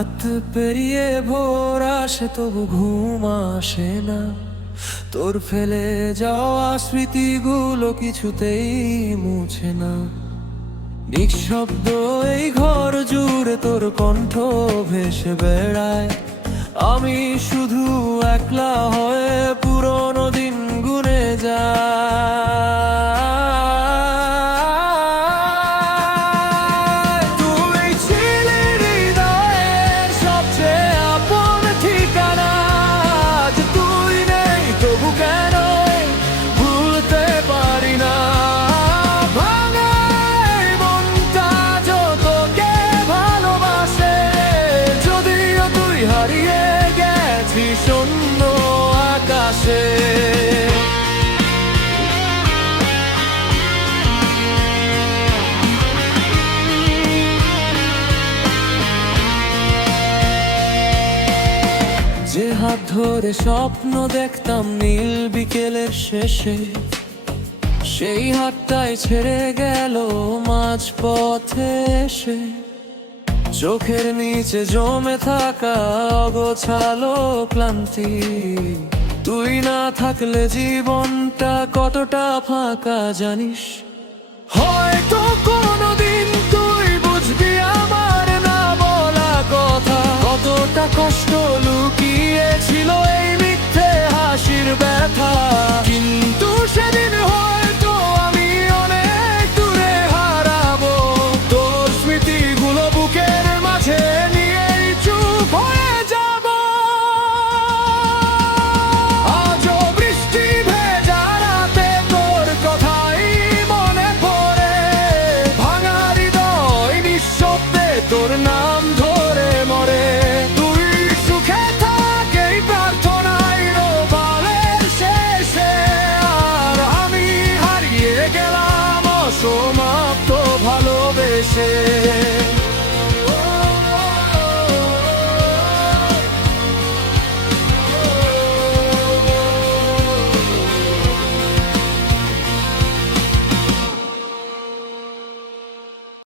রাত পেরিয়ে ভোর আসে তবু ঘুম আসে না। তোর ফেলে যাওয়া স্মৃতিগুলো কিছুতেই মুছে না। নিঃশব্দ এই ঘর জুড়ে তোর কণ্ঠ ভেসে বেড়ায়। আমি শুধু একলা হয়ে পুরনো দিন গুনে যাই। তুই ছিলে হৃদয়ের সবচেয়ে আপন ঠিকানা। আজ তুই নেই তবু কেন ভুলতে পারি না। ভাঙা এই মনটা যতকে ভালোবাসে, যদিও তুই হারিয়ে গেছিস শূন্য আকাশে। যে হাত ধরে স্বপ্ন দেখতাম নীল বিকেলের শেষে, সেই হাতটাই ছেড়ে গেল মাঝ পথে এসে। চোখের নিচে জমে থাকা অগোছালো ক্লান্তি, তুই না থাকলে জীবনটা কতটা ফাঁকা জানিস। হয়তো কোনোদিন তুই বুঝবি আমার না বলা কথা, কতটা কষ্ট লুকিয়েছিল এই মিথ্যে হাসির ব্যথা। কিন্তু সেদিন হয়তো আমি অনেক দূরে হারাবো, তোর স্মৃতিগুলো বুকের মাঝে নিয়েই চুপ হয়ে যাব। আজও বৃষ্টি ভেজা রাতে তোর কথাই মনে পড়ে। ভাঙা হৃদয় নিঃশব্দে তোর নাম ধরে মরে। তুই সুখে থাক এই প্রার্থনায় রোবালের শেষে, আর আমি হারিয়ে গেলাম অসমাপ্ত ভালোবেসে।